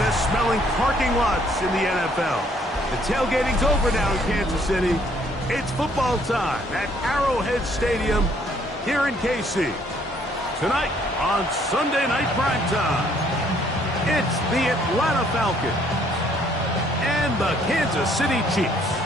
best-smelling parking lots in the NFL. The tailgating's over now in Kansas City. It's football time at Arrowhead Stadium here in KC. Tonight on Sunday Night Primetime, it's the Atlanta Falcons and the Kansas City Chiefs.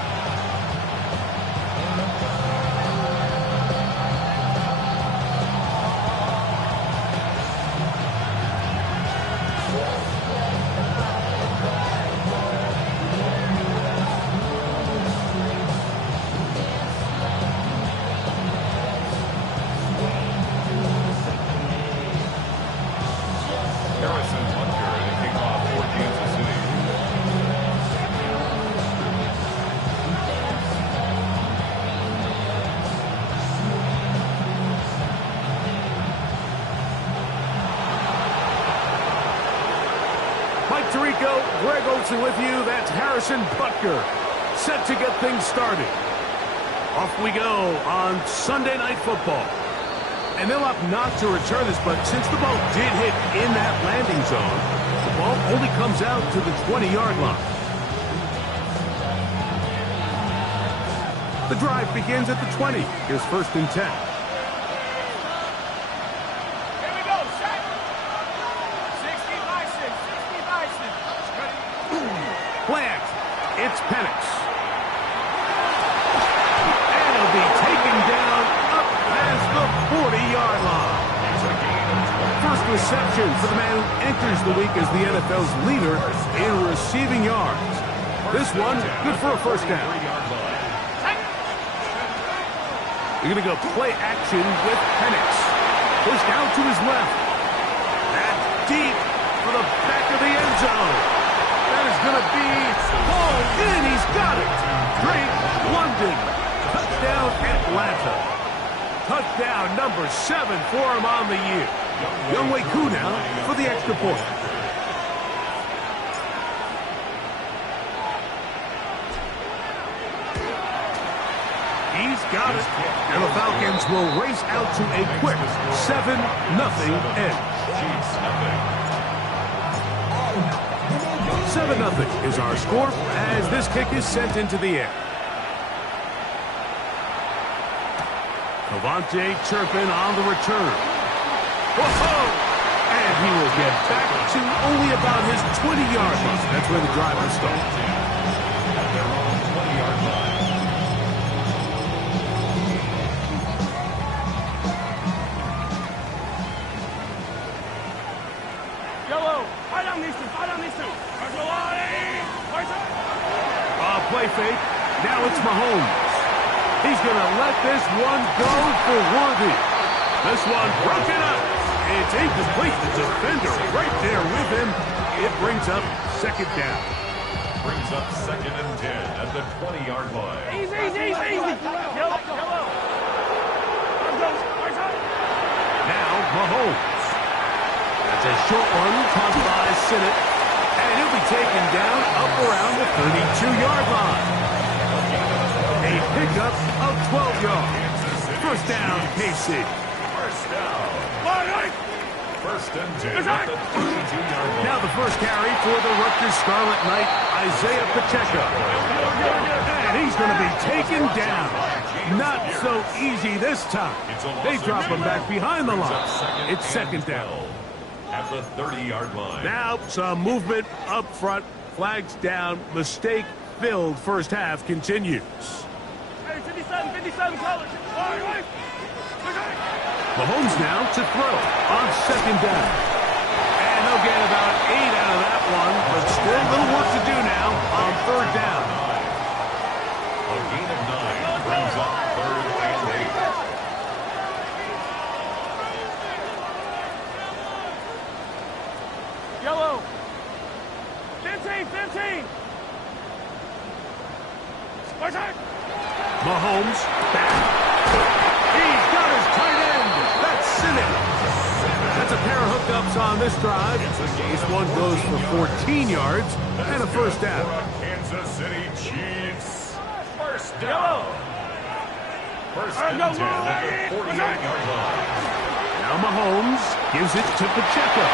With you, that's Harrison Butker, set to get things started. Off we go on Sunday Night Football. And they'll opt not to return this, but since the ball did hit in that landing zone, the ball only comes out to the 20-yard line. The drive begins at the 20. Here's 1st and 10. It's Penix. And he'll be taken down up past the 40-yard line. First reception for the man who enters the week as the NFL's leader in receiving yards. This one, good for a first down. You're going to go play action with Penix. Push down to his left. That's deep for the back of the end zone. That is going to be hauled in. He's got it. Drake London. Touchdown Atlanta. Touchdown number 7 for him on the year. wk5 now for the extra point. He's got it. And the Falcons will race out to a quick 7-0 edge. 7-0 is our score as this kick is sent into the air. Devontae Turpin on the return. Whoa! And he will get back to only about his 20-yard line. That's where the drive will start. At their own 20-yard line. Play fake. Now it's Mahomes. He's going to let this one go for Worthy. This one broken up. It's incomplete. The defender right there with him. It brings up 2nd down. Brings up 2nd and 10 at the 20-yard line. Easy. Now Mahomes. That's a short one caught by Sinnott. And he'll be taken down up around the 32-yard line. A pickup of 12 yards. First down, KC. First down. 1st and 10 at the 32-yard line. Now the first carry for the Rutgers Scarlet Knight, Isaiah Pacheco. And he's going to be taken down. Not so easy this time. They drop him back behind the line. It's 2nd down. At the 30-yard line. Now some movement up front. Flags down. Mistake-filled first half continues. Hey, 57 colors. Mahomes now to throw on 2nd down. And they'll get about 8 out of that one, but still a little work to do now on 3rd down. A gain of 9 brings up 3rd and 8. Yellow. 15. Mahomes back. He's got his tight end. That's Sinnott. That's a pair of hookups on this drive. This one goes for 14 yards and a first down. Kansas City Chiefs. First down. First and 10 at the 48-yard line. Now Mahomes gives it to Pacheco.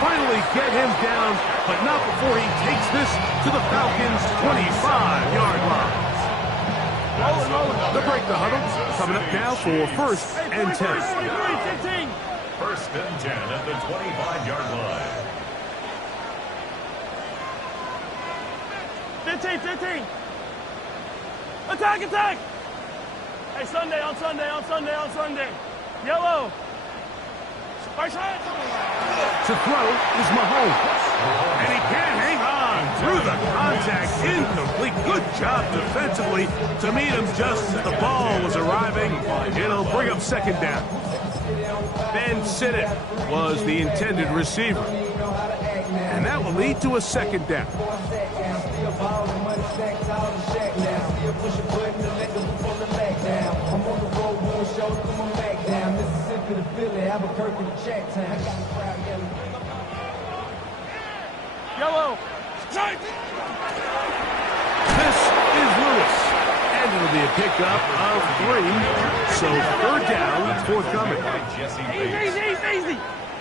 finally get him down, but not before he takes this to the Falcons' 25-yard line. To break the huddle, coming up now for 1st and 10. 1st and 10 at the 25-yard line. 15. Attack! Hey, Sunday. Yellow. Right side. To throw is Mahomes. And he can't hang on through the contact. Incomplete. Good job defensively to meet him just as the ball was arriving. It'll bring up 2nd down. Ben Sinnott was the intended receiver. And that will lead to a 2nd down. Yellow. This is Lewis. And it'll be a pickup of 3. So 3rd down forthcoming. Easy.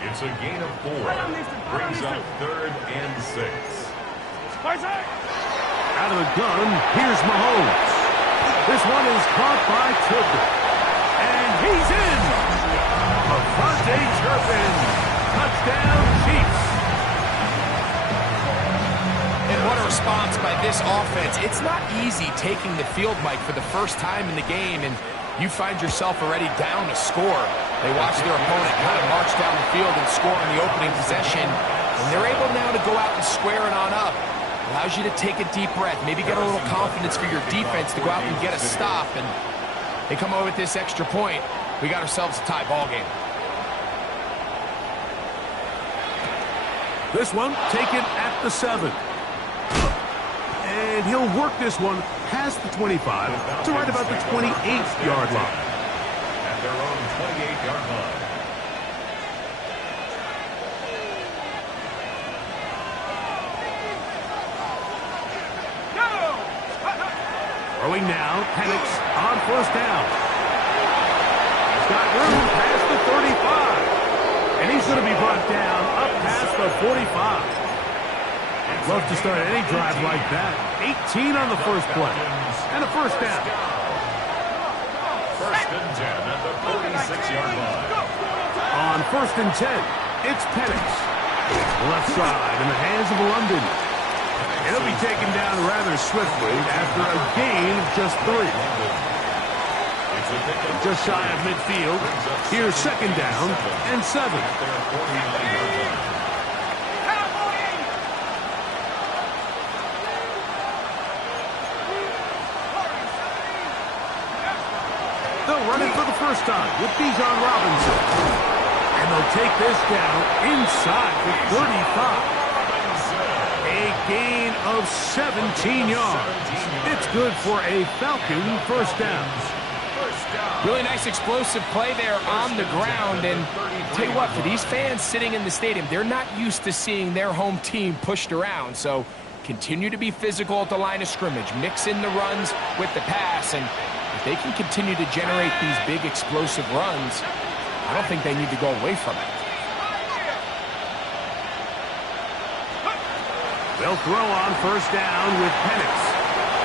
It's a gain of 4. Brings up 3rd and 6. Right side. Out of the gun, here's Mahomes. This one is caught by Tilden. And he's in. Avante Turpin. Touchdown, Chiefs. And what a response by this offense. It's not easy taking the field, Mike, for the first time in the game, and you find yourself already down a score. They watch their opponent kind of march down the field and score on the opening possession, and they're able now to go out and square it on up. Allows you to take a deep breath, maybe get a little confidence for your defense to go out and get a stop, and they come over with this extra point. We got ourselves a tie ball game. This one taken at the 7. And he'll work this one past the 25 to right about the 28-yard line. At their own 28-yard line. Throwing now, Penix on 1st down. He's got room past the 35. And he's going to be brought down up past the 45. Love to start any drive like that. 18 on the first play. And a 1st down. 1st and 10 at the 46-yard line. On 1st and 10, it's Penix. Left side in the hands of London. It'll be taken down rather swiftly after a gain of just 3. Just shy of midfield. Here's 2nd down and 7. They'll run it for the first time with Bijan Robinson. And they'll take this down inside the 35. A gain of 17 yards. It's good for a Falcon 1st down. Really nice explosive play there on the ground. And tell you what, for these fans sitting in the stadium, they're not used to seeing their home team pushed around. So continue to be physical at the line of scrimmage. Mix in the runs with the pass. And if they can continue to generate these big explosive runs, I don't think they need to go away from it. They'll throw on 1st down with Penix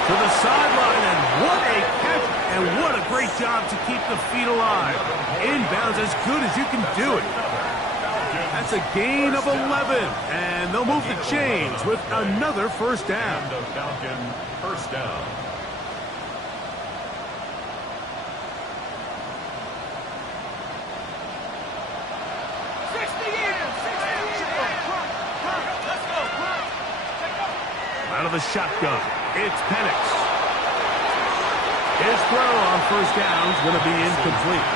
to the sideline, and what a catch, and what a great job to keep the feet alive. Inbounds as good as you can do it. That's a gain of 11, and they'll move the chains with another 1st down. And a Falcon 1st down. Out of the shotgun, it's Penix. His throw on 1st down is going to be incomplete.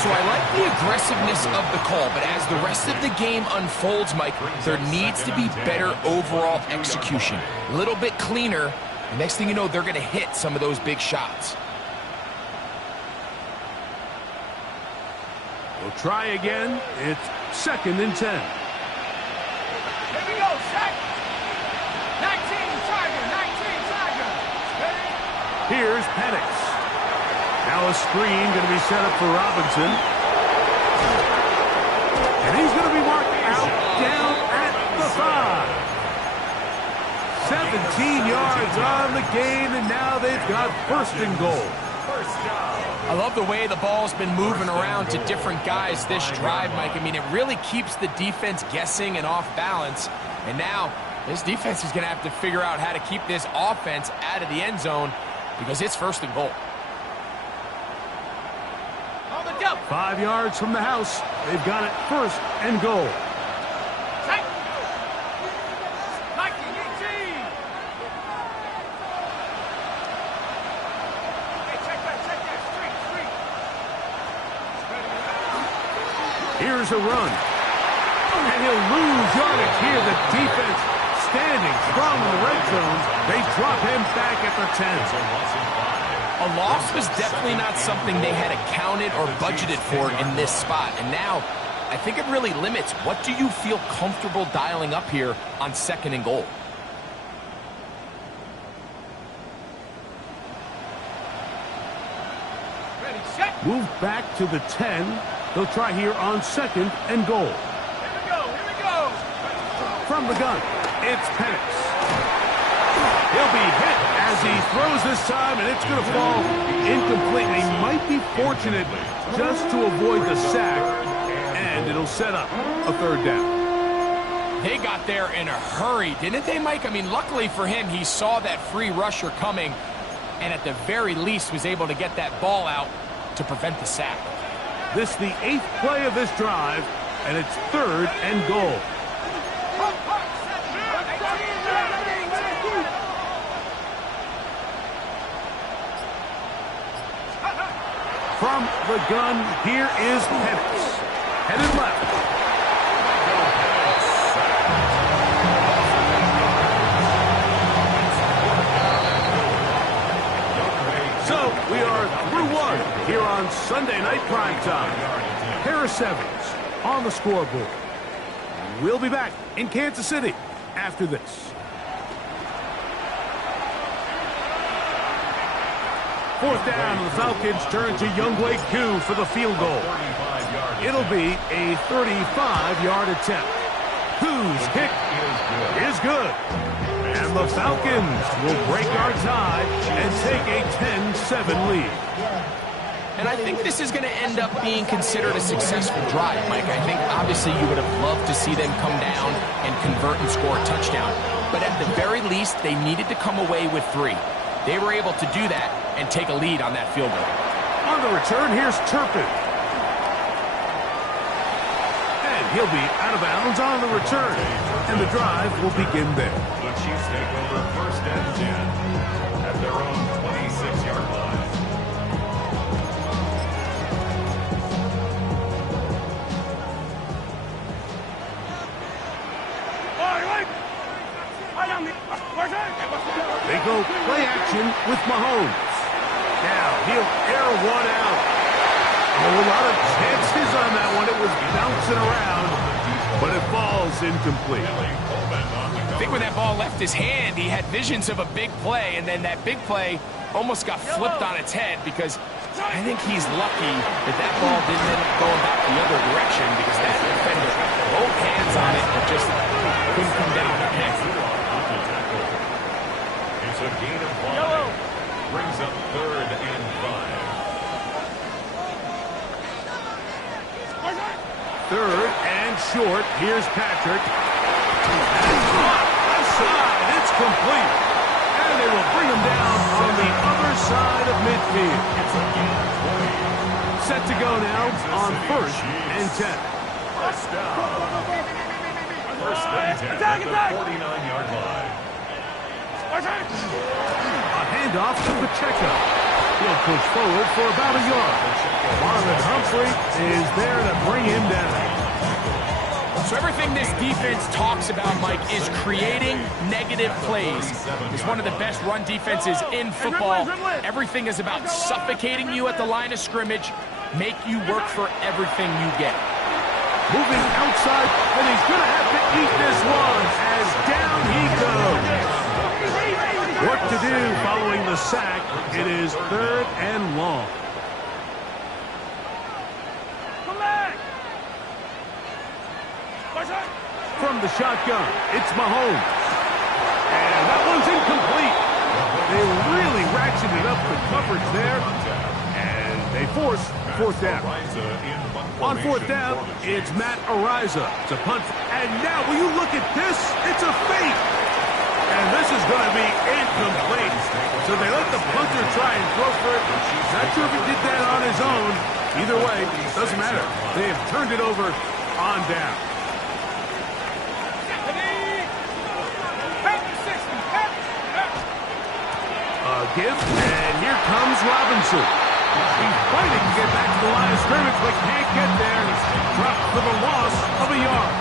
So I like the aggressiveness of the call, but as the rest of the game unfolds, Mike, there needs to be better overall execution. A little bit cleaner. The next thing you know, they're going to hit some of those big shots. We'll try again. It's 2nd and 10. Here we go, set. 19, Tiger. Here's Penix. Now a screen going to be set up for Robinson. And he's going to be marked out down at the 5. 17 yards on the gain, and now they've got first and goal. I love the way the ball's been moving around to different guys this drive, Mike. I mean, it really keeps the defense guessing and off balance. And now this defense is going to have to figure out how to keep this offense out of the end zone because it's first and goal. 5 yards from the house. They've got it first and goal. Here's a run. And he'll lose yardage here. The defense standing strong in the red zone. They drop him back at the 10. A loss was definitely not something they had accounted or budgeted for in this spot. And now, I think it really limits what do you feel comfortable dialing up here on second and goal. Move back to the 10. They'll try here on second and goal. Here we go. From the gun, it's Penix. He'll be hit as he throws this time, and it's going to fall incomplete. He might be fortunate just to avoid the sack, and it'll set up a third down. They got there in a hurry, didn't they, Mike? I mean, luckily for him, he saw that free rusher coming, and at the very least was able to get that ball out to prevent the sack. This is the 8th play of this drive, and it's third and goal. From the gun, here is Penix. Headed left. So we are through one here on Sunday Night Primetime. Harris Evans on the scoreboard. We'll be back in Kansas City after this. Fourth down, and the Falcons turn to wk5 for the field goal. It'll be a 35-yard attempt. Whose kick is good. And the Falcons will break our tie and take a 10-7 lead. And I think this is going to end up being considered a successful drive, Mike. I think obviously you would have loved to see them come down and convert and score a touchdown. But at the very least, they needed to come away with 3. They were able to do that and take a lead on that field goal. On the return, here's Turpin. And he'll be out of bounds on the return. And the drive will begin there. The Chiefs take over first and 10 at their own 26-yard line. They go play action with Mahomes. Now he'll air one out. A lot of chances on that one. It was bouncing around, but it falls incomplete. I think when that ball left his hand, he had visions of a big play, and then that big play almost got flipped on its head because I think he's lucky that that ball didn't end up going back the other direction because that defender got both hands on it but just couldn't come down and connect. It's a gain of 1. Brings up third and 5. Third and short. Here's Patrick. Outside. It's complete. And they will bring him down on the other side of midfield. Set to go now on first and 10. First down. First and 10 at the 49-yard line. A handoff to Pacheco. He'll push forward for about a yard. Marlon Humphrey is there to bring him down. So everything this defense talks about, Mike, is creating negative plays. It's one of the best run defenses in football. Everything is about suffocating you at the line of scrimmage, make you work for everything you get. Moving outside, and he's going to have to eat this one as down he goes. Work to do following the sack. It is third and long. from the shotgun. It's Mahomes. And that one's incomplete. They really ratcheted up the coverage there. And they force fourth down. On fourth down, it's Matt Ariza to punt. And now, will you look at this? It's a fake. And this is going to be incomplete. So they let the punter try and throw for it. Not sure if he did that on his own. Either way, doesn't matter. They have turned it over on down. A gift, and here comes Robinson. He's fighting to get back to the line of scrimmage, but can't get there. Dropped for the loss of a yard.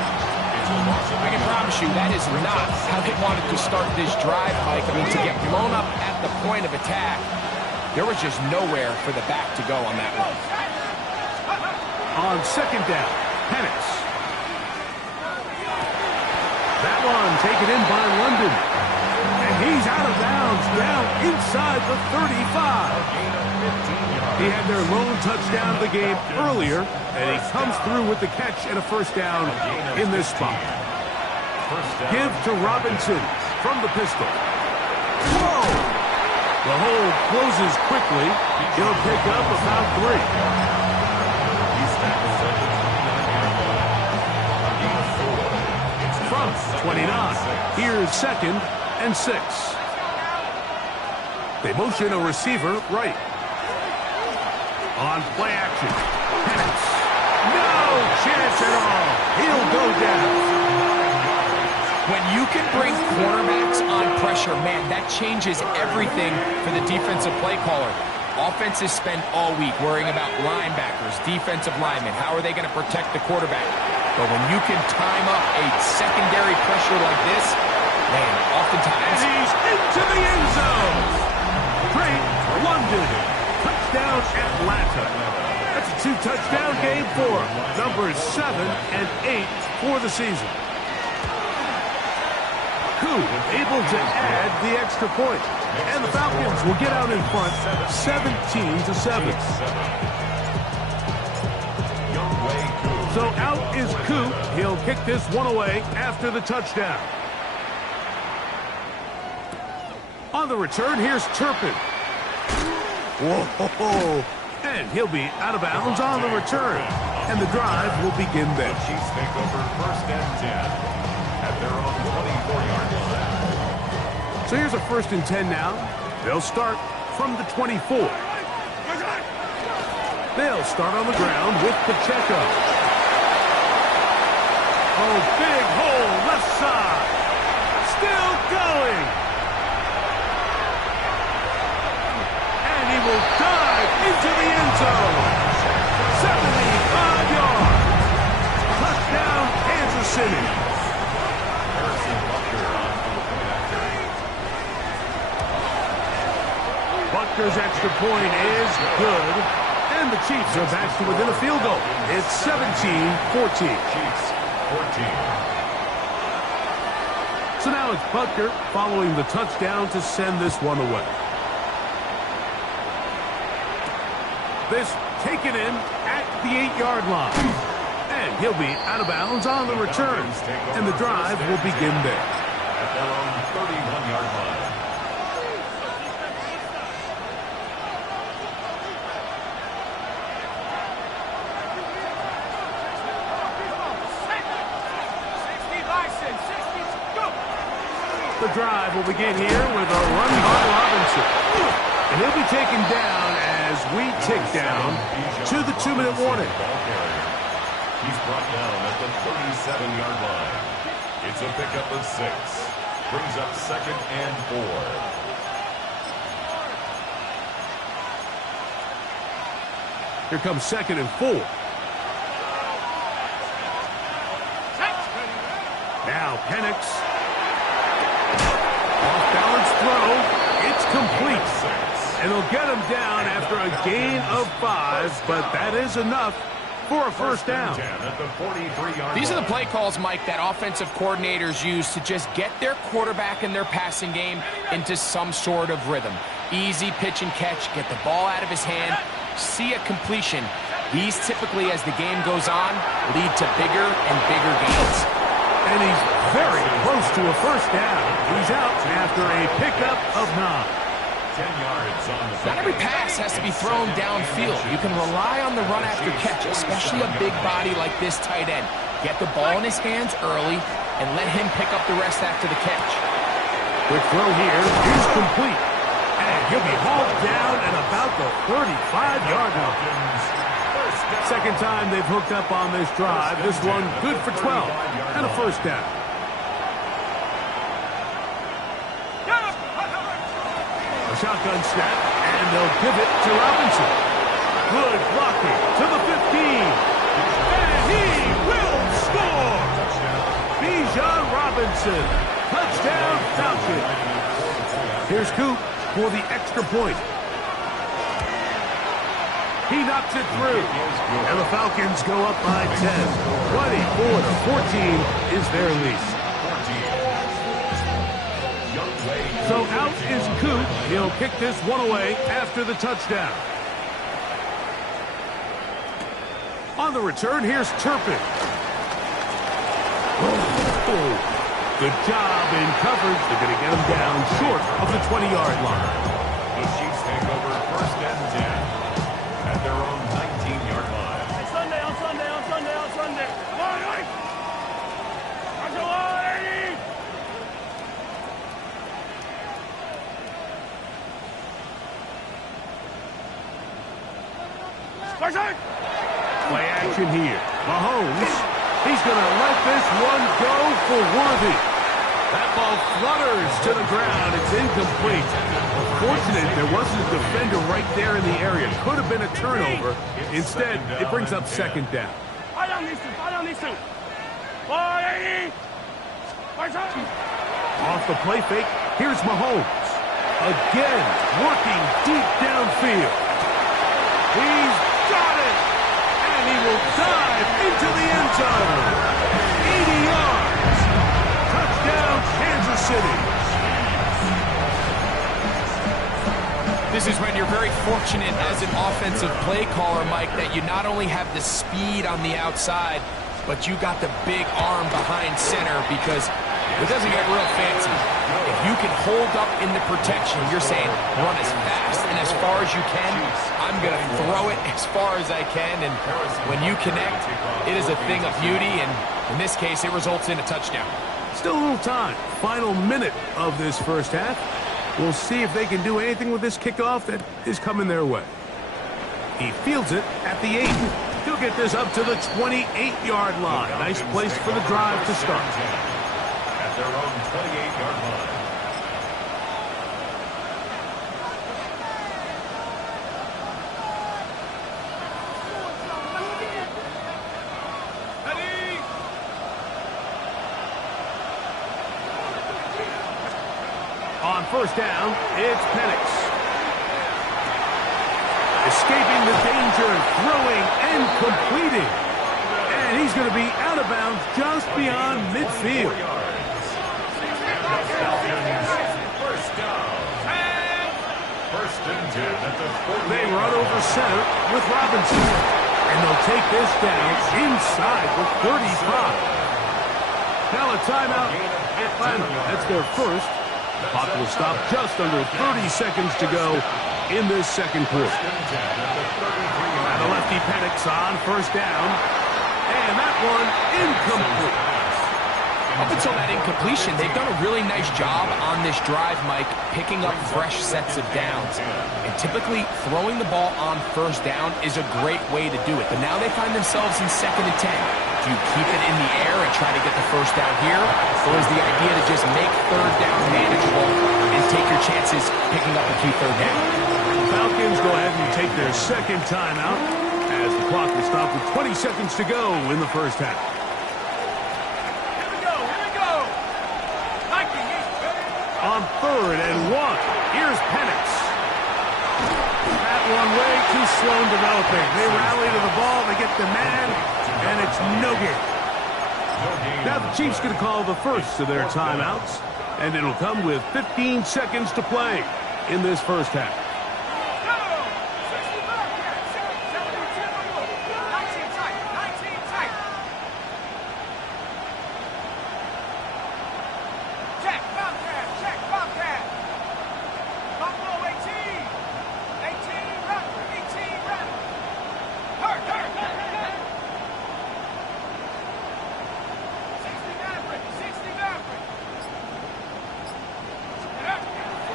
I can promise you that is not how they wanted to start this drive, Mike. I mean, to get blown up at the point of attack, there was just nowhere for the back to go on that one. On second down, Penix. That one taken in by London. And he's out of bounds, down inside the 35. He had their lone touchdown of the game earlier, and he comes through with the catch and a first down in this spot. Give to Robinson from the pistol. Whoa! The hold closes quickly. He'll pick up about 3. From 29, here's second and 6. They motion a receiver right. On play action, Penix. No chance at all. He'll go down. When you can bring cornerbacks on pressure, man, that changes everything for the defensive play caller. Offenses spend all week worrying about linebackers, defensive linemen. How are they going to protect the quarterback? But when you can time up a secondary pressure like this, man, oftentimes... And he's into the end zone. Great London. Touchdown Atlanta. That's a 2-touchdown game for him. Numbers 7 and 8 for the season. Koo able to add the extra point. And the Falcons will get out in front 17-7. So out is Koo. He'll kick this one away after the touchdown. On the return, here's Turpin. Whoa! And he'll be out of bounds on the return. And the drive will begin there. Chiefs take over first and 10 at their own 24-yard line. So here's a first and 10 now. They'll start from the 24. They'll start on the ground with Pacheco. Oh, big hole left side. Still going. And he will dive into the end zone. 75 yards. Touchdown, Kansas City. Butker's extra point is good. And the Chiefs are back to within a field goal. It's 17-14. Chiefs 14. So now it's Butker following the touchdown to send this one away. This taken in at the 8-yard line. And he'll be out of bounds on the return. And the drive will begin there. At their own 31-yard line. The drive will begin here with a run by Robinson. And he'll be taken down as we tick down to the 2-minute warning. He's brought down at the 37-yard line. It's a pickup of 6. Brings up second and 4. Here comes second and 4. Now Penix. Off-balance throw. It's complete. And they'll get him down after a gain of 5, but that is enough for a first down. These are the play calls, Mike, that offensive coordinators use to just get their quarterback and their passing game into some sort of rhythm. Easy pitch and catch, get the ball out of his hand, see a completion. These typically, as the game goes on, lead to bigger and bigger gains. And he's very close to a first down. He's out after a pickup of 9. 10 yards on the Not every pass has to be thrown downfield. You can rely on the run after catch, especially a big body like this tight end. Get the ball in his hands early and let him pick up the rest after the catch. Quick throw here is complete. And he'll be hauled down at about the 35-yard line. Second time they've hooked up on this drive. This one good for 12 and a first down. A shotgun snap, and they'll give it to Robinson. Good blocking to the 15. And he will score! Bijan Robinson. Touchdown, Falcons. Here's Coop for the extra point. He knocks it through. And the Falcons go up by 10. 24-14 is their lead. So out is Coop. He'll kick this one away after the touchdown. On the return, here's Turpin. Oh. Good job in coverage. They're going to get him down short of the 20-yard line. The Chiefs take over first and 10 at their own 19-yard line. Hey, Sunday, on Sunday, on Sunday, on Sunday. Come on, Mike. Come on, Eddie. Play action here. Mahomes. He's going to let this one go for Worthy. That ball flutters to the ground. It's incomplete. Fortunate there wasn't a defender right there in the area. Could have been a turnover. Instead, it brings up second down. Off the play fake, here's Mahomes. Again, working deep downfield. He's got it! And he will dive into the end zone. 80 yards. Touchdown, Kansas City. This is when you're very fortunate as an offensive play caller, Mike, that you not only have the speed on the outside, but you got the big arm behind center, because it doesn't get real fancy. If you can hold up in the protection, you're saying run as fast and as far as you can. I'm going to throw it as far as I can, and when you connect, it is a thing of beauty, and in this case, it results in a touchdown. Still a little time. Final minute of this first half. We'll see if they can do anything with this kickoff that is coming their way. He fields it at the 8. He'll get this up to the 28-yard line. Nice place for the drive to start. At their own 28-yard line. On first down, it's Penix. Escaping the danger, throwing and completing. And he's going to be out of bounds just beyond midfield. First and 10 at the 40. They run over center with Robinson. And they'll take this down inside the 35. Now a timeout, Atlanta. That's their first. Clock will stop just under 30 seconds to go in this second quarter. And the lefty Penix on first down. And that one incomplete. Up until that incompletion, they've done a really nice job on this drive, Mike, picking up fresh sets of downs. And typically, throwing the ball on first down is a great way to do it. But now they find themselves in second and 10. Do you keep it in the air and try to get the first down here? Or is the idea to just make third down manageable and take your chances picking up a key third down? Falcons go ahead and take their second timeout as the clock will stop with 20 seconds to go in the first half. On third and 1, here's Penix. That one way too slow in developing. They rally to the ball, they get the man, and it's no gain. Now the Chiefs going to call the first of their timeouts, and it'll come with 15 seconds to play in this first half.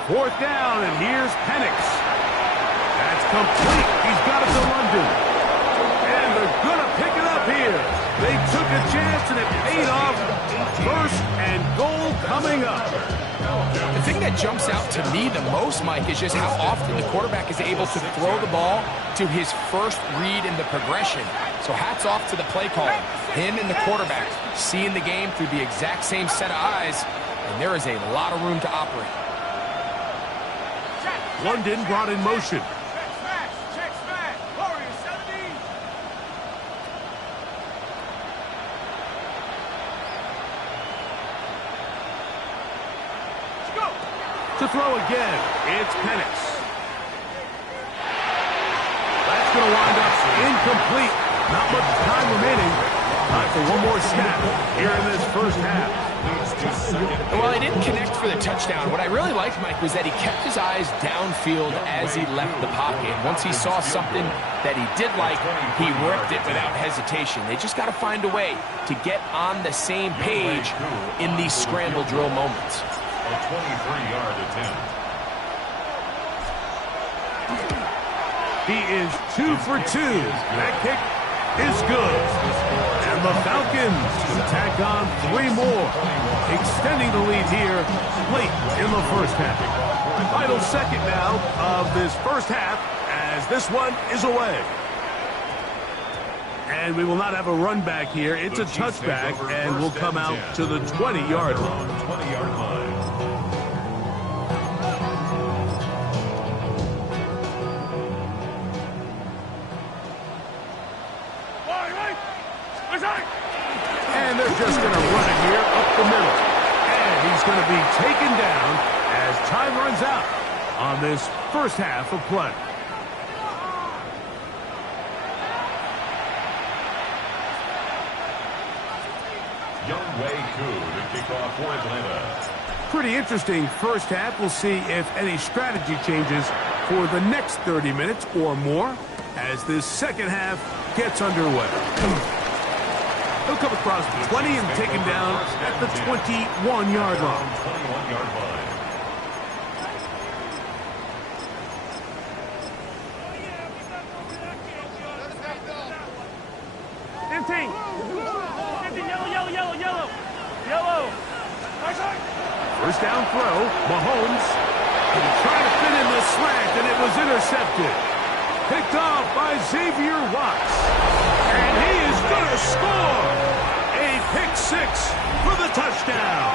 4th down, and here's Penix. That's complete. He's got it to London. And they're going to pick it up here. They took a chance, and it paid off. 1st and goal coming up. The thing that jumps out to me the most, Mike, is just how often the quarterback is able to throw the ball to his first read in the progression. So hats off to the play caller. Him and the quarterback seeing the game through the exact same set of eyes, and there is a lot of room to operate. London brought in motion. To throw again, it's Penix. That's going to wind up incomplete. Not much time remaining. Time for one more snap here in this first half. Well, he didn't connect for the touchdown. What I really liked, Mike, was that he kept his eyes downfield as he left the pocket. Once he saw something that he did like, he ripped it without hesitation. They just got to find a way to get on the same page in these scramble drill moments. A 23-yard attempt. He is 2 for 2. That kick is good. And the Falcons can tack on 3 more, extending the lead here late in the first half. Final second now of this first half as this one is away. And we will not have a run back here. It's a touchback, and we'll come out to the 20-yard line. 20-yard line. And they're just going to run it here up the middle. And he's going to be taken down as time runs out on this first half of play. To kick off for Atlanta. Pretty interesting first half. We'll see if any strategy changes for the next 30 minutes or more as this second half gets underway. He'll come across the 20 and taken down at the 21-yard line. 21-yard line. First down throw, Mahomes trying to fit in the slant, and it was intercepted. Picked off by Xavier Watts. And he is going to score. A pick 6 for the touchdown.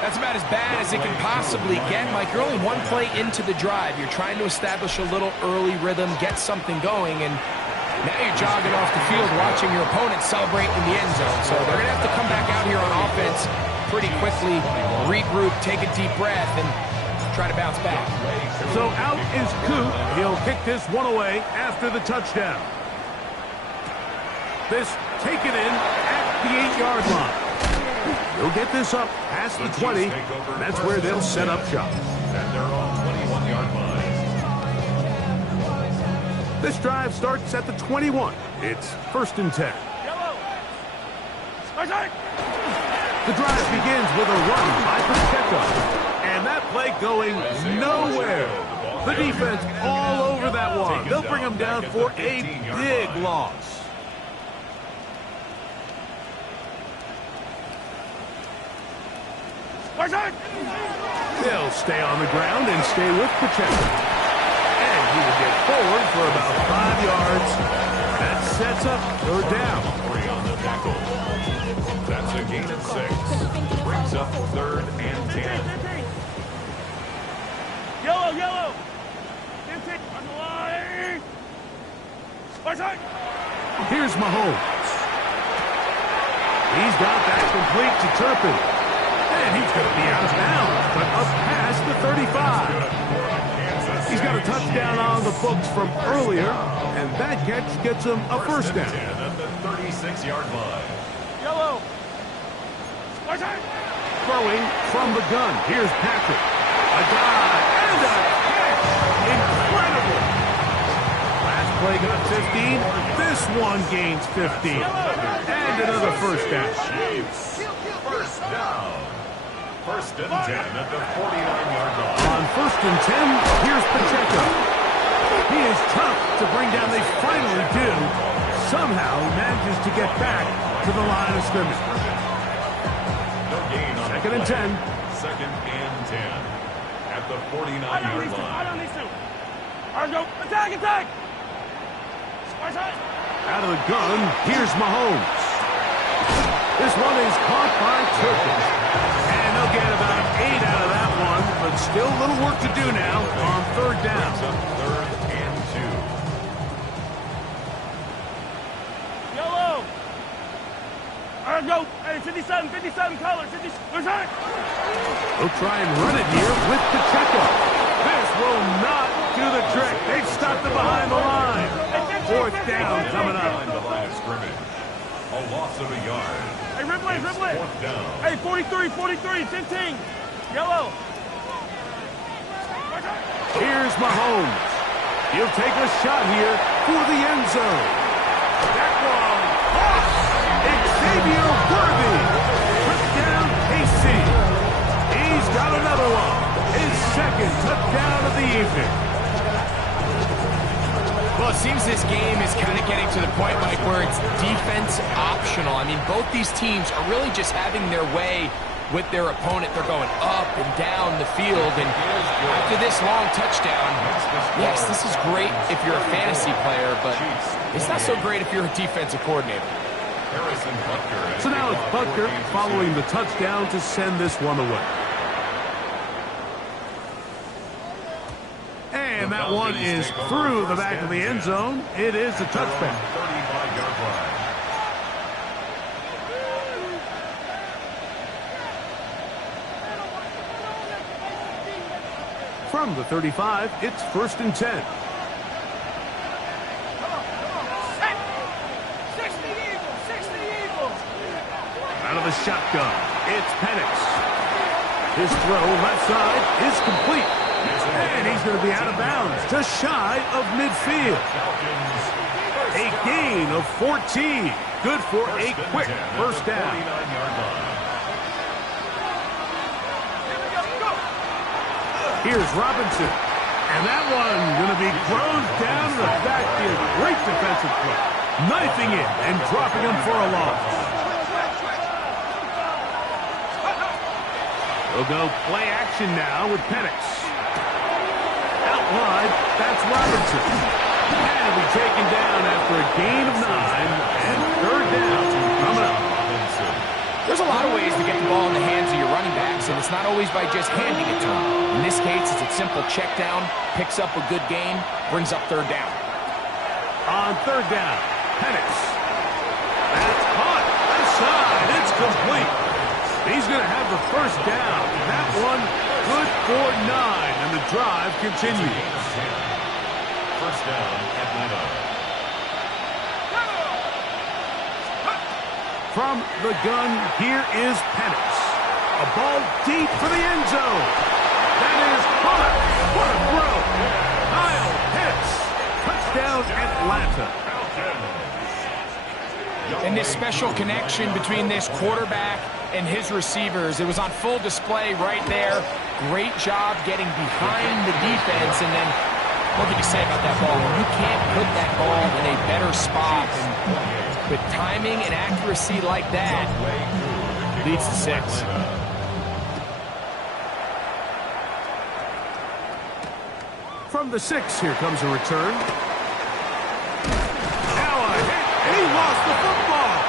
That's about as bad as it can possibly get, Mike. You're only one play into the drive. You're trying to establish a little early rhythm, get something going, and now you're jogging off the field watching your opponent celebrate in the end zone. So they're going to have to come back out here on offense pretty quickly, regroup, take a deep breath, and try to bounce back. So out is Coop. He'll kick this one away after the touchdown. This taken in at the 8-yard line. He'll get this up past the 20. That's where they'll set up shop. And they're on 21-yard line. This drive starts at the 21. It's 1st and 10. The drive begins with a run by Pacheco. And that play going nowhere. The defense all over that one. They'll bring him down for a big loss. They'll stay on the ground and stay with Pacheco. And he will get forward for about 5 yards. That sets up 3rd down. 3 on the tackle. That's a gain of 6. Brings up 3rd and 10. Yellow. Here's Mahomes. He's got that complete to Turpin. And he's going to be out of bounds, but up past the 35. He's got a touchdown on the books from earlier, and that catch gets him a 1st down. At the 36-yard line. Yellow. Throwing from the gun. Here's Patrick. A dive and a catch. Incredible. Last play got 15. This one gains 15. And another 1st down. Chiefs. 1st down. First and 10 at the 49-yard line. On first and 10, here's Pacheco. He is tough to bring down. They finally do. Somehow he manages to get back to the line of scrimmage. No gain on Second and 10. Second and 10 at the 49-yard line. I don't need to. All right, go. Attack, attack. Out of the gun, here's Mahomes. This one is caught by Turkish. And they'll get about 8 out of that one, but still a little work to do now on third down. Third and 2. Yellow. All right, go. Hey, 57 color. 50. Attack. They'll try and run it here with Pacheco. This will not do the trick. They've stopped it behind the line. Fourth down coming up. Behind the line of scrimmage. A loss of a yard. Hey, rip it. Fourth down. Hey, 43, 15. Yellow. Here's Mahomes. He'll take a shot here for the end zone. That one. Xavier Worthy. Touchdown, KC. He's got another one. His second touchdown of the evening. Well, it seems this game is kind of getting to the point, Mike, where it's defense optional. I mean, both these teams are really just having their way with their opponent. They're going up and down the field, and after this long touchdown, yes, this is great if you're a fantasy player, but it's not so great if you're a defensive coordinator. So now it's Butker following the touchdown to send this one away. And that one is through the back of the end zone. It is a touchback. 35-yard line. From the 35, it's first and 10. Out of the shotgun, it's Penix. His throw left side is complete. And he's going to be out of bounds, just shy of midfield. A gain of 14. Good for a quick first down. Here's Robinson. And that one going to be closed down to the backfield. Great defensive play. Knifing it and dropping him for a loss. We'll go play action now with Penix. Out wide, that's Robinson. And he'll be taken down after a gain of 9. And third down coming up. There's a lot of ways to get the ball in the hands of your running backs, and it's not always by just handing it to them. In this case, it's a simple check down, picks up a good gain, brings up third down. On third down, Penix. That's caught. Inside, it's complete. He's going to have the first down. That one good for 9, and the drive continues. First down, Atlanta. From the gun, here is Penix. A ball deep for the end zone. That is caught. What a throw. Kyle Pitts. Touchdown, Atlanta. And this special connection between this quarterback and his receivers, it was on full display right there. Great job getting behind the defense, and then what can you say about that ball? You can't put that ball in a better spot, and with timing and accuracy like that, leads to 6. From the 6, here comes a return. Now a hit, and he lost the football.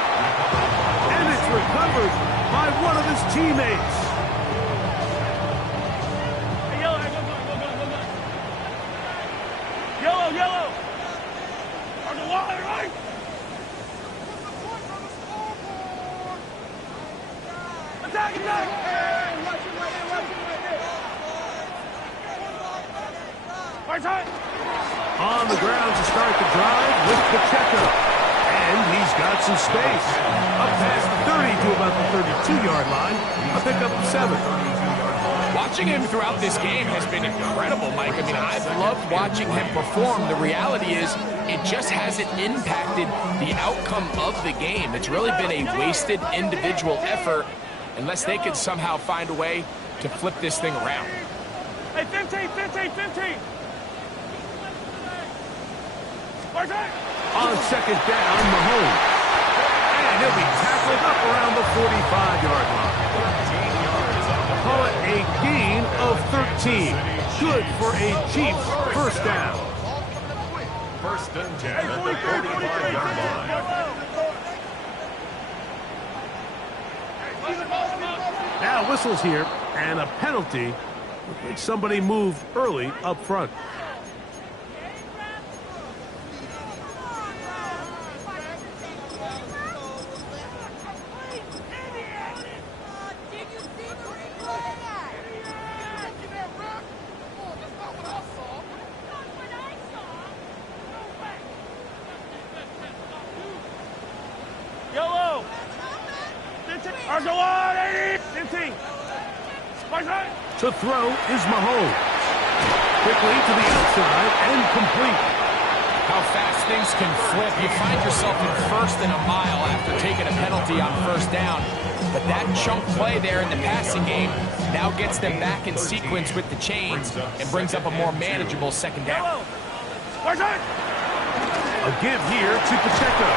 And it's recovered by one of his teammates. Hey, yellow, go. Yellow. On the wall, right? Attack! On the ground to start the drive with Pacheco. And he's got some space. Up past the 30 to about the 32-yard line. A pickup of 7. Watching him throughout this game has been incredible, Mike. I mean, I've loved watching him perform. The reality is it just hasn't impacted the outcome of the game. It's really been a wasted individual effort. unless they can somehow find a way to flip this thing around. Hey, 15, 15, 15. On second down, Mahomes. And he'll be tackled up around the 45-yard line. Call it a gain of 13. Good for a Chiefs first down. First and 10 at the 45-yard line. Now whistles here, and a penalty. Looks like somebody moved early up front. Yellow. 15. 15. To throw is Mahomes. Quickly to the outside and complete. How fast things can flip. You find yourself in first and a mile after taking a penalty on first down. But that chunk play there in the passing game now gets them back in sequence with the chains and brings up a more manageable second down. A give here to Pacheco.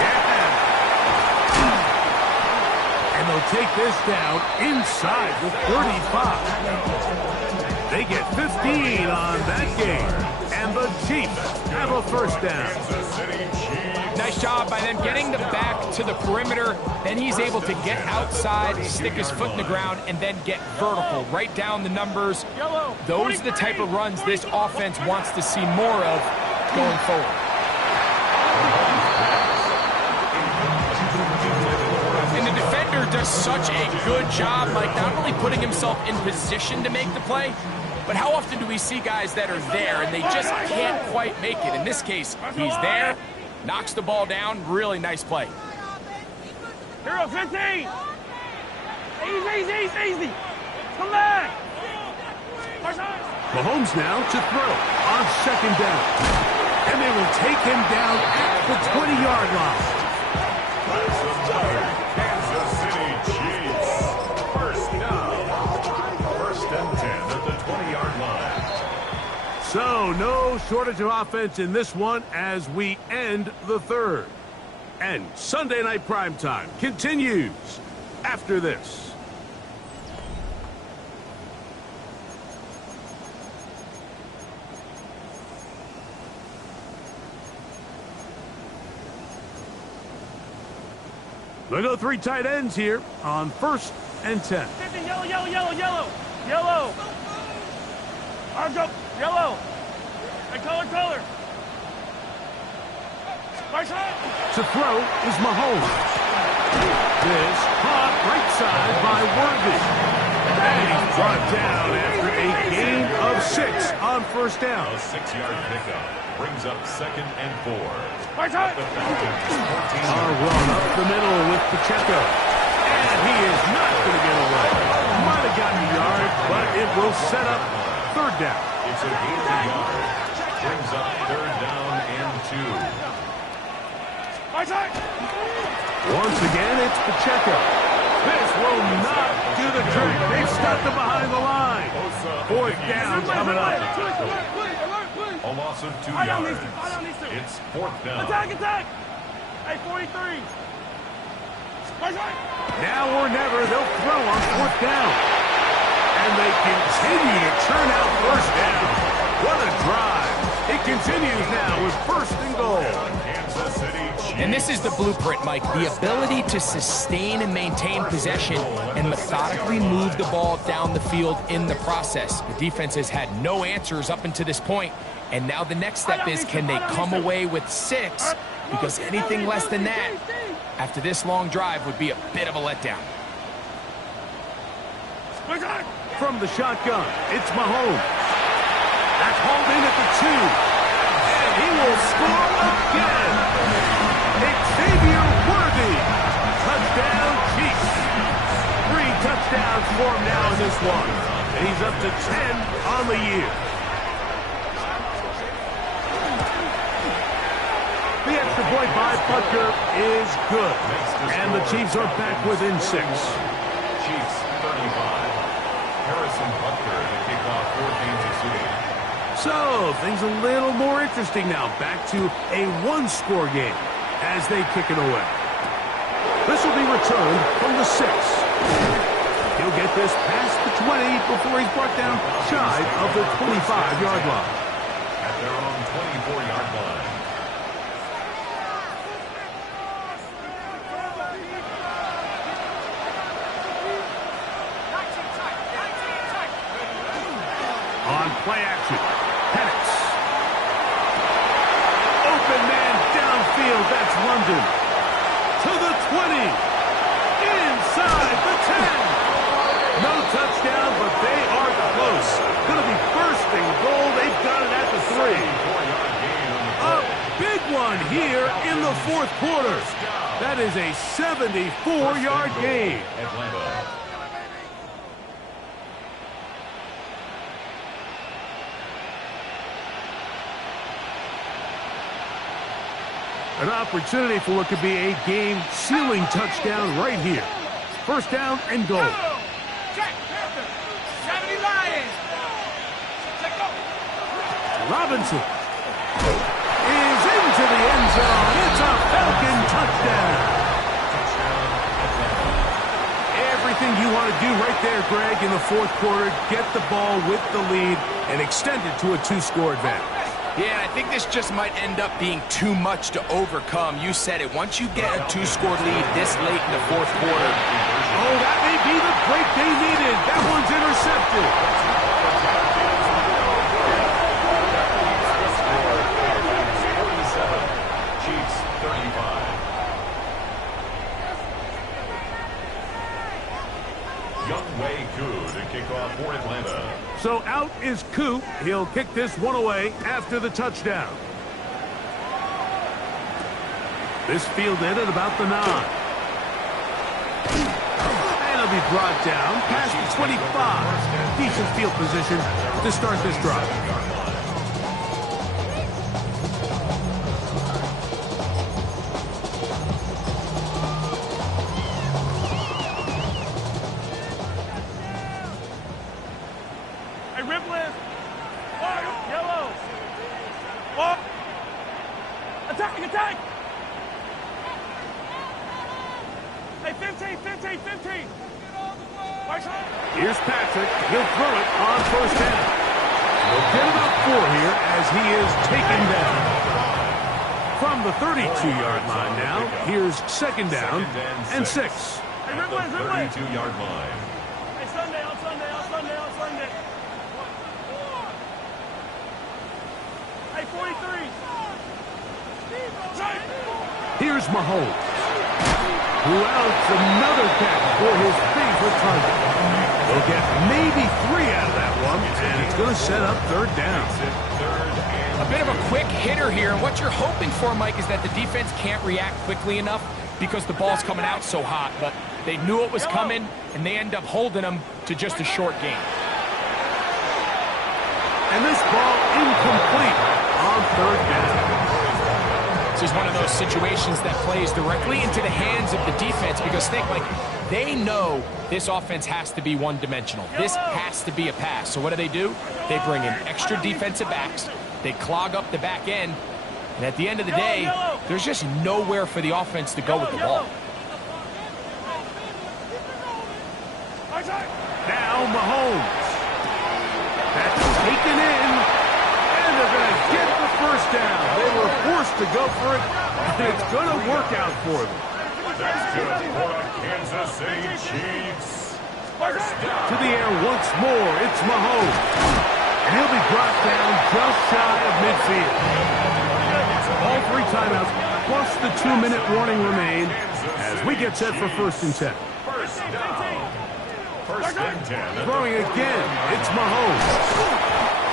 Yeah. And they'll take this down inside the 35. They get 15 on that game. And the Chiefs have a first down. Nice job by them getting the back to the perimeter. Then he's able to get outside, stick his foot in the ground, and then get vertical. Right down the numbers. Those are the type of runs this offense wants to see more of going forward. And the defender does such a good job, like not only putting himself in position to make the play, but how often do we see guys that are there and they just can't quite make it? In this case, he's there, knocks the ball down. Really nice play. Hero 15. Easy. Come back. Mahomes now to throw on second down. And they will take him down at the 20-yard line. Kansas City Chiefs. First down. First and 10 at the 20-yard line. So no shortage of offense in this one as we end the third. And Sunday Night Primetime continues after this. They go three tight ends here on first and 10. 15, yellow. Argo, yellow. Hey, color. To throw is Mahomes. This caught right side by Worthy. And he's brought down after a gain of 6 on first down. A 6-yard pickup brings up second and 4. Are run up the middle with Pacheco. And he is not going to get away. Might have gotten a yard, but it will set up third down. It's a gain of a yard. Brings up third down and 2. Once again, it's Pacheco. This will not do the trick. They've stopped him behind the line. Fourth down coming up. A loss of 2 yards. It's fourth down. Attack. Hey, 43. Now or never, they'll throw on fourth down. And they continue to churn out first down. What a drive. It continues now with first and goal. Kansas City Chiefs. And this is the blueprint, Mike. The ability to sustain and maintain possession and methodically move the ball down the field in the process. The defense has had no answers up until this point. And now the next step is, can they come away with 6? Because anything less than that, after this long drive, would be a bit of a letdown. From the shotgun, it's Mahomes. That's hauled in at the 2. And he will score again. Xavier Worthy. Touchdown, Chiefs. 3 touchdowns for him now in this one. And he's up to 10 on the year. The extra point by Butker is good. And the Chiefs are back within 6. Chiefs 35. Harrison Butker to kick off for Kansas City. So, things a little more interesting now. Back to a one-score game as they kick it away. This will be returned from the 6. He'll get this past the 20 before he's brought down shy of the 25-yard line. At their own 24-yard line. On play action, Penix. Open man downfield, that's London. To the 20. Inside the 10. No touchdown, but they are close. Going to be first and goal. They've got it at the 3. A big one here in the fourth quarter. That is a 74-yard gain. Atlanta. An opportunity for what could be a game-sealing touchdown right here. First down and goal. Robinson is into the end zone. It's a Falcon touchdown. Everything you want to do right there, Greg, in the fourth quarter. Get the ball with the lead and extend it to a 2-score advantage. Yeah, I think this just might end up being too much to overcome. You said it. Once you get a 2-score lead this late in the fourth quarter. Oh, that may be the break they needed. That one's intercepted. Chiefs 35. wk5 to kick off for Atlanta. So out is Coop. He'll kick this one away after the touchdown. This fielded at about the 9. And it'll be brought down past the 25. Decent field position to start this drive. Attack! Hey, 15, 15, 15! Here's Patrick. He'll throw it on first down. He'll get about 4 here as he is taken down. From the 32-yard line now, here's second down and 6. At the 32-yard line. Hey, Sunday, on Sunday, on Sunday, on Sunday. Hey, 43. Here's Mahomes, who outs another catch for his favorite target. They'll get maybe 3 out of that one, and it's going to set up third down. A bit of a quick hitter here, and what you're hoping for, Mike, is that the defense can't react quickly enough because the ball's coming out so hot, but they knew it was coming, and they end up holding them to just a short game. And this ball incomplete on third down. This is one of those situations that plays directly into the hands of the defense because think, like, they know this offense has to be one-dimensional. This has to be a pass. So what do? They bring in extra defensive backs. They clog up the back end. And at the end of the day, there's just nowhere for the offense to go with the ball. Now Mahomes. That's taken in. And they're going to get the first down. They were forced to go for it, and it's going to work out for them. That's good for the Kansas City Chiefs. First down. To the air once more, it's Mahomes. And he'll be brought down just shy of midfield. All 3 timeouts, plus the 2-minute warning remain as we get set for first and 10. First down. First and 10. Throwing again, it's Mahomes.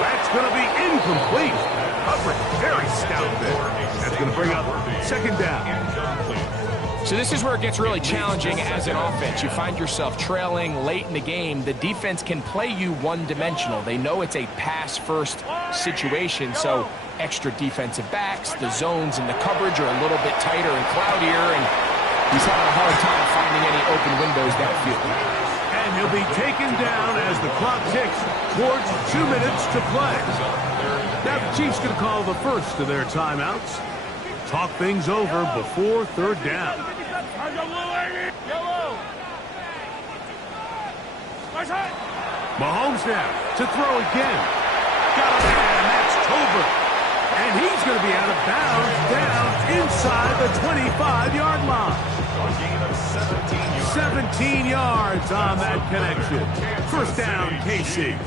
That's going to be incomplete. Coverage very stout there. That's going to bring up second down. Incomplete. So this is where it gets really challenging as an offense. You find yourself trailing late in the game. The defense can play you one-dimensional. They know it's a pass-first situation, so extra defensive backs, the zones and the coverage are a little bit tighter and cloudier, and he's having a hard time finding any open windows downfield. And he'll be taken down as the clock ticks towards 2 minutes to play. Now the Chiefs going to call the first of their timeouts. Talk things over before third down. Mahomes now to throw again. Got a man, that's Tober. And he's going to be out of bounds down inside the 25-yard line. A gain of 17 yards. 17 yards on that connection. First down, KC.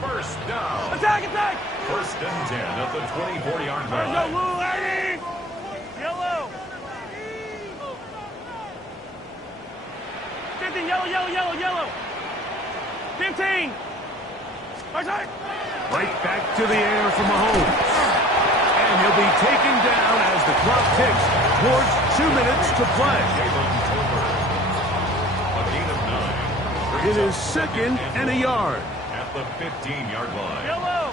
First down. Attack, attack! First and 10 at the 24-yard line. Yellow! 15, yellow! 15! Right back to the air for Mahomes. And he'll be taken down as the clock ticks towards 2 minutes to play. A gain of 9. It is second and a yard. At the 15-yard line. Yellow!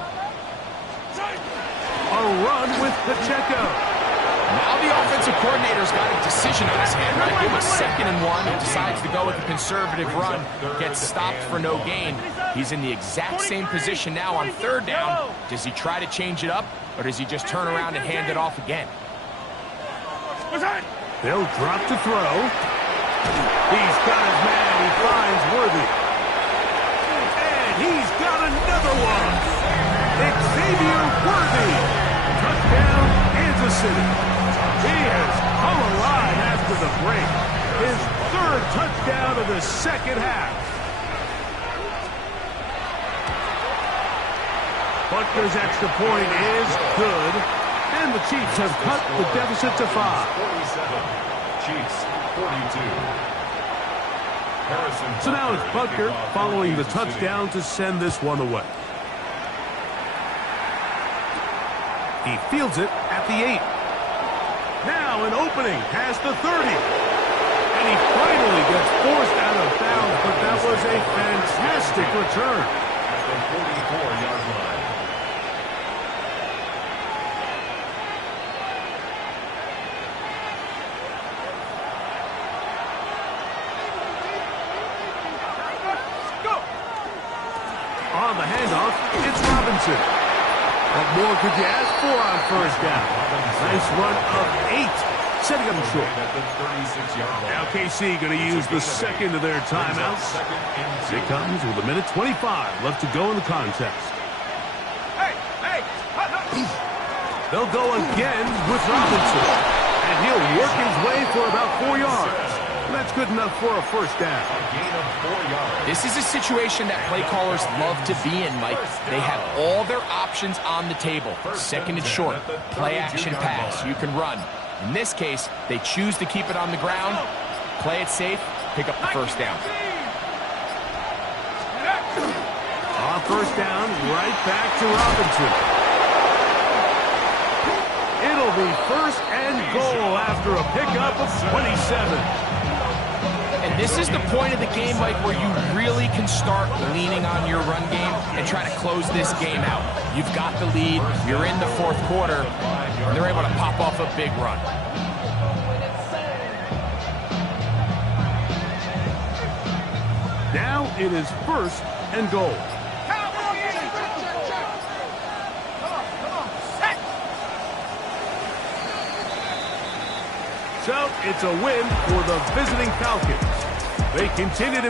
A run with Pacheco. Now the offensive coordinator's got a decision on his hand. Right? Give him a 2nd and 1 and decides to go with a conservative run. Gets stopped for no gain. He's in the exact same position now on 3rd down. Does he try to change it up, or does he just turn around and hand it off again? They'll drop to throw. He's got his man. He finds Worthy. And he's got another one. Xavier Worthy. Touchdown, Kansas City. He has come alive after the break. His 3rd touchdown of the second half. Butker's extra point is good. And the Chiefs have cut the deficit to 5. 47. Chiefs 42. Harrison. So now it's Butker following the touchdown to send this one away. He fields it at the 8. Now an opening past the 30. And he finally gets forced out of bounds, but that was a fantastic return. At the 44-yard line. On the handoff, it's Robinson. What more could you ask for on first down? Nice run of 8, setting up short. At the 36-yard line. Now KC going to use the second of their timeouts. It comes with 1:25 left to go in the contest. They'll go again with Robinson. And he'll work his way for about 4 yards. That's good enough for a first down. A gain of 4 yards. This is a situation that play callers love to be in, Mike. They have all their options on the table. 2nd and short, play action pass. You can run. In this case, they choose to keep it on the ground, play it safe, pick up the first down. On first down, right back to Robinson. It'll be 1st and goal after a pickup of 27. And this is the point of the game, Mike, where you really can start leaning on your run game and try to close this game out. You've got the lead, you're in the 4th quarter, and they're able to pop off a big run. Now it is 1st and goal. So it's a win for the visiting Falcons. They continue to be